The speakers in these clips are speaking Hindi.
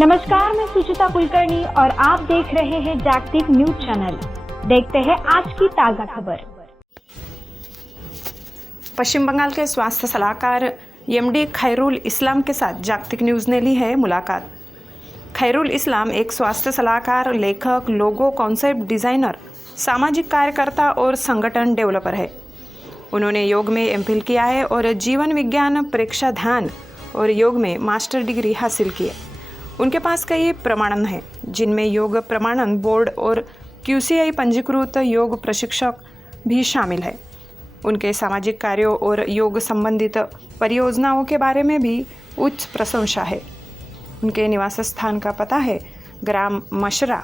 नमस्कार, मैं सुचिता कुलकर्णी और आप देख रहे हैं जागतिक न्यूज चैनल। देखते हैं आज की ताजा खबर। पश्चिम बंगाल के स्वास्थ्य सलाहकार एमडी खैरुल इस्लाम के साथ जागतिक न्यूज ने ली है मुलाकात। खैरुल इस्लाम एक स्वास्थ्य सलाहकार, लेखक, लोगो, कॉन्सेप्ट डिजाइनर, सामाजिक कार्यकर्ता और संगठन डेवलपर है। उन्होंने योग में एमफिल किया है और जीवन विज्ञान, परीक्षा ध्यान और योग में मास्टर डिग्री हासिल की है। उनके पास कई प्रमाणन हैं, जिनमें योग प्रमाणन बोर्ड और QCI पंजीकृत योग प्रशिक्षक भी शामिल है। उनके सामाजिक कार्यों और योग संबंधित परियोजनाओं के बारे में भी उच्च प्रशंसा है। उनके निवास स्थान का पता है ग्राम मशरा,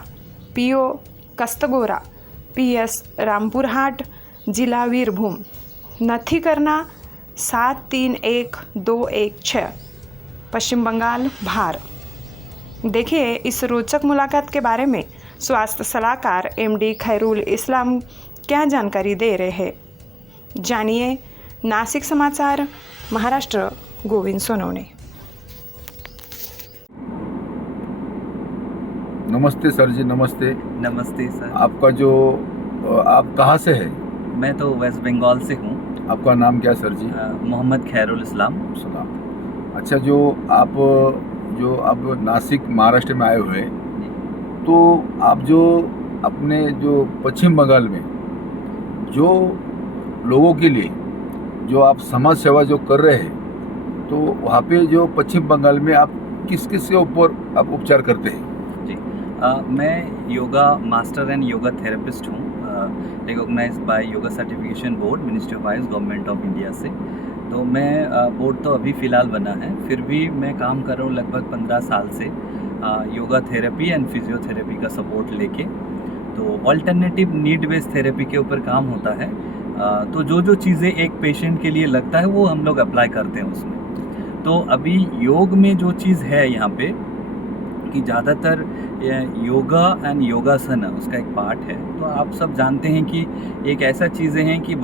PO कस्तगोरा, PS रामपुरहाट, जिला वीरभूम, नथी करना 731216, पश्चिम बंगाल, भार। देखिए इस रोचक मुलाकात के बारे में स्वास्थ्य सलाहकार MD खैरुल इस्लाम क्या जानकारी दे रहे हैं। जानिए नासिक समाचार, महाराष्ट्र, गोविंद सोनवणे। नमस्ते सर जी। नमस्ते। नमस्ते सर। आपका जो आप कहाँ से है? मैं तो वेस्ट बंगाल से हूँ। आपका नाम क्या सर जी? मोहम्मद खैरुल इस्लाम। सलाम। अच्छा, जो आप नासिक महाराष्ट्र में आए हुए, तो आप जो अपने जो पश्चिम बंगाल में जो लोगों के लिए जो आप समाज सेवा जो कर रहे हैं, तो वहाँ पे जो पश्चिम बंगाल में आप किस किस के ऊपर आप उपचार करते हैं? जी, मैं yoga master and yoga therapist हूँ, recognised by yoga certification board, ministry of Ayush, government of India से। तो मैं बोर्ड तो अभी फ़िलहाल बना है, फिर भी मैं काम कर रहा हूँ लगभग 15 साल से योगा थेरेपी एंड फिजियोथेरेपी का सपोर्ट लेके। तो ऑल्टरनेटिव नीड बेस्ड थेरेपी के ऊपर काम होता है। तो जो चीज़ें एक पेशेंट के लिए लगता है वो हम लोग अप्लाई करते हैं उसमें। तो अभी योग में जो चीज़ है यहाँ पे कि ज़्यादातर योगा एंड योगासन उसका एक पार्ट है। तो आप सब जानते हैं कि एक ऐसा चीज़ें हैं कि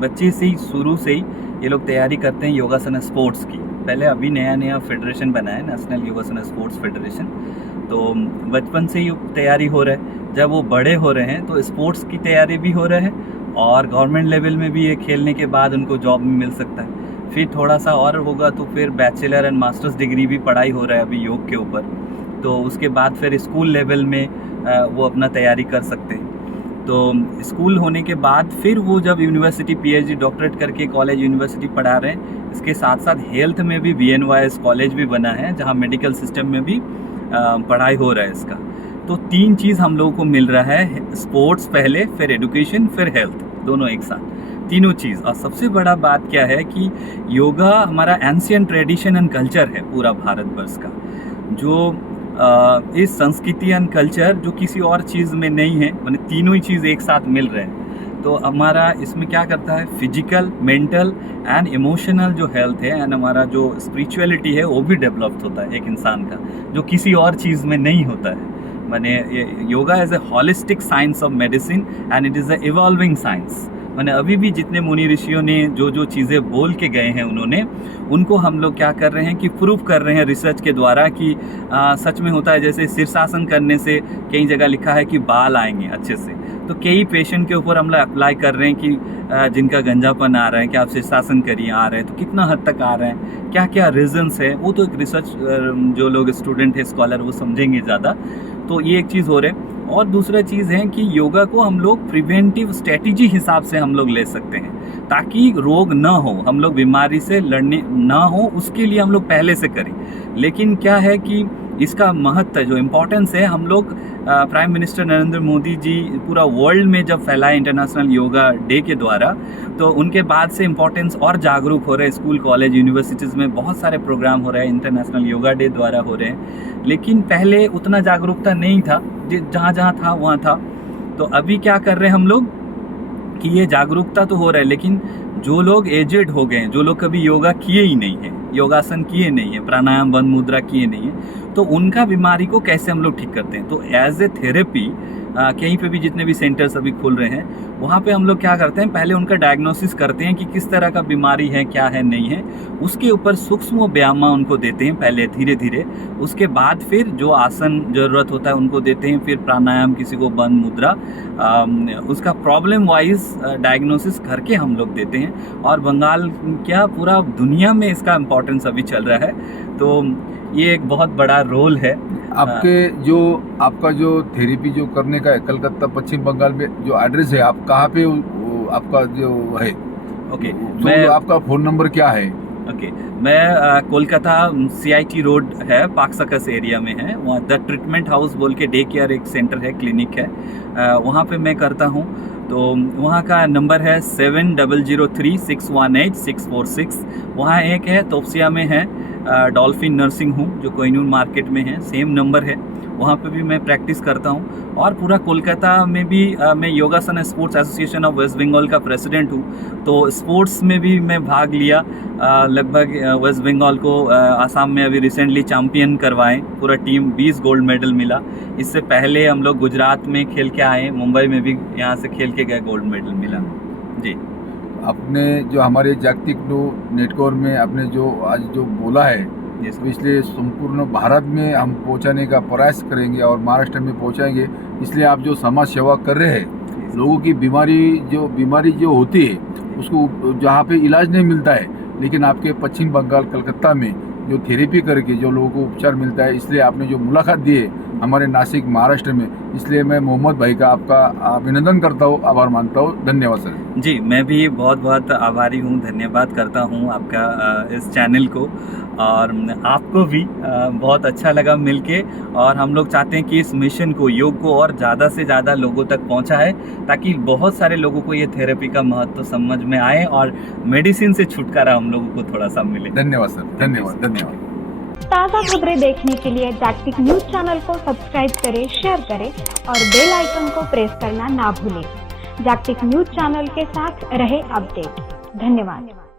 बच्चे से ही शुरू से ही ये लोग तैयारी करते हैं योगासन स्पोर्ट्स की। पहले अभी नया फेडरेशन बना है, नेशनल योगासन स्पोर्ट्स फेडरेशन। तो बचपन से ही तैयारी हो रहा है। जब वो बड़े हो रहे हैं तो स्पोर्ट्स की तैयारी भी हो रहा है और गवर्नमेंट लेवल में भी ये खेलने के बाद उनको जॉब भी मिल सकता है। फिर थोड़ा सा और होगा तो फिर बैचलर एंड मास्टर्स डिग्री भी पढ़ाई हो रहा है अभी योग के ऊपर। तो उसके बाद फिर स्कूल लेवल में वो अपना तैयारी कर सकते हैं। तो स्कूल होने के बाद फिर वो जब यूनिवर्सिटी PhD डॉक्टरेट करके कॉलेज यूनिवर्सिटी पढ़ा रहे हैं, इसके साथ साथ हेल्थ में भी BNYS कॉलेज भी बना है, जहाँ मेडिकल सिस्टम में भी पढ़ाई हो रहा है इसका। तो 3 चीज़ हम लोगों को मिल रहा है, स्पोर्ट्स पहले, फिर एजुकेशन, फिर हेल्थ, दोनों एक साथ, तीनों चीज़। और सबसे बड़ा बात क्या है कि योगा हमारा एंशिएंट ट्रेडिशन एंड कल्चर है पूरा भारतवर्ष का, जो इस संस्कृति एंड कल्चर जो किसी और चीज़ में नहीं है, माने तीनों ही चीज़ एक साथ मिल रहे हैं। तो हमारा इसमें क्या करता है, फिजिकल, मेंटल एंड इमोशनल जो हेल्थ है एंड हमारा जो स्पिरिचुअलिटी है वो भी डेवलप होता है एक इंसान का, जो किसी और चीज़ में नहीं होता है। माने yoga is a holistic science of medicine and it is a evolving science. मैंने अभी भी जितने मुनि ऋषियों ने जो चीज़ें बोल के गए हैं उन्होंने, उनको हम लोग क्या कर रहे हैं कि प्रूफ कर रहे हैं रिसर्च के द्वारा कि सच में होता है। जैसे शीर्षासन करने से कई जगह लिखा है कि बाल आएंगे अच्छे से। तो कई पेशेंट के ऊपर हम लोग अप्लाई कर रहे हैं कि जिनका गंजापन आ रहा है कि आप शीर्षासन करिए, आ रहे हैं तो कितना हद तक आ रहे हैं, क्या क्या रीजंस है, वो तो एक रिसर्च जो लोग स्टूडेंट है, स्कॉलर, वो समझेंगे ज़्यादा। तो ये एक चीज़ हो रहा है। और दूसरा चीज़ है कि योगा को हम लोग प्रिवेंटिव स्ट्रेटजी हिसाब से हम लोग ले सकते हैं, ताकि रोग ना हो, हम लोग बीमारी से लड़ने ना हो, उसके लिए हम लोग पहले से करें। लेकिन क्या है कि इसका महत्व जो इम्पोर्टेंस है, हम लोग प्राइम मिनिस्टर नरेंद्र मोदी जी पूरा वर्ल्ड में जब फैलाए इंटरनेशनल योगा डे के द्वारा, तो उनके बाद से इम्पोर्टेंस और जागरूक हो रहे हैं। स्कूल, कॉलेज, यूनिवर्सिटीज़ में बहुत सारे प्रोग्राम हो रहे हैं, इंटरनेशनल योगा डे द्वारा हो रहे हैं। लेकिन पहले उतना जागरूकता नहीं था, जहाँ था वहाँ था। तो अभी क्या कर रहे हैं हम लोग कि ये जागरूकता तो हो रहा है, लेकिन जो लोग एजेड हो गए हैं, जो लोग कभी योगा किए ही नहीं है, योगासन किए नहीं है, प्राणायाम, बंद मुद्रा किए नहीं है, तो उनका बीमारी को कैसे हम लोग ठीक करते हैं। तो एज ए थेरेपी कहीं पे भी जितने भी सेंटर्स अभी खुल रहे हैं वहाँ पे हम लोग क्या करते हैं, पहले उनका डायग्नोसिस करते हैं कि किस तरह का बीमारी है, क्या है, नहीं है। उसके ऊपर सूक्ष्म व्यायाम उनको देते हैं पहले धीरे धीरे। उसके बाद फिर जो आसन ज़रूरत होता है उनको देते हैं, फिर प्राणायाम, किसी को बंद मुद्रा, उसका प्रॉब्लम वाइज डायग्नोसिस करके हम लोग देते हैं। और बंगाल क्या पूरा दुनिया में इसका इम्पोर्टेंस अभी चल रहा है, तो ये एक बहुत बड़ा रोल है। आपका जो थेरेपी जो करने का है कलकत्ता पश्चिम बंगाल में जो एड्रेस है, आप कहाँ पे आपका जो है? ओके, तो मैं आपका फ़ोन नंबर क्या है? ओके, मैं कोलकाता CIT रोड है, पार्क सर्कस एरिया में है। वहाँ द ट्रीटमेंट हाउस बोल के डे केयर एक सेंटर है, क्लिनिक है, वहाँ पे मैं करता हूँ। तो वहाँ का नंबर है 7003618646। वहाँ एक है तोपसिया में है, डॉल्फिन नर्सिंग होम जो कोहिनूर मार्केट में है, सेम नंबर है। वहाँ पे भी मैं प्रैक्टिस करता हूँ। और पूरा कोलकाता में भी मैं Yogasana sports association of West Bengal का प्रेसिडेंट हूँ। तो स्पोर्ट्स में भी मैं भाग लिया, लगभग वेस्ट बंगाल को आसाम में अभी रिसेंटली चैम्पियन करवाएं, पूरा टीम 20 गोल्ड मेडल मिला। इससे पहले हम लोग गुजरात में खेल के आए, मुंबई में भी यहाँ से खेल के गए, गोल्ड मेडल मिला जी। आपने जो हमारे जागतिक नेटवर्क में आपने जो आज जो बोला है, तो इसलिए संपूर्ण भारत में हम पहुंचाने का प्रयास करेंगे और महाराष्ट्र में पहुंचाएंगे। इसलिए आप जो समाज सेवा कर रहे हैं, लोगों की बीमारी जो होती है उसको जहाँ पे इलाज नहीं मिलता है, लेकिन आपके पश्चिम बंगाल कलकत्ता में जो थेरेपी करके जो लोगों को उपचार मिलता है, इसलिए आपने जो मुलाकात दी है हमारे नासिक महाराष्ट्र में, इसलिए मैं मोहम्मद भाई का आपका अभिनंदन करता हूँ, आभार मानता हूँ। धन्यवाद सर जी। मैं भी बहुत बहुत आभारी हूँ, धन्यवाद करता हूँ आपका इस चैनल को, और आपको भी बहुत अच्छा लगा मिलके। और हम लोग चाहते हैं कि इस मिशन को, योग को और ज़्यादा से ज़्यादा लोगों तक पहुँचाए, ताकि बहुत सारे लोगों को ये थेरेपी का महत्व समझ में आए और मेडिसिन से छुटकारा हम लोगों को थोड़ा सा मिले। धन्यवाद सर, धन्यवाद धन्यवाद। ताज़ा खबरें देखने के लिए जागतिक न्यूज चैनल को सब्सक्राइब करें, शेयर करें और बेल आइकन को प्रेस करना ना भूलें। जागतिक न्यूज चैनल के साथ रहे अपडेट। धन्यवाद।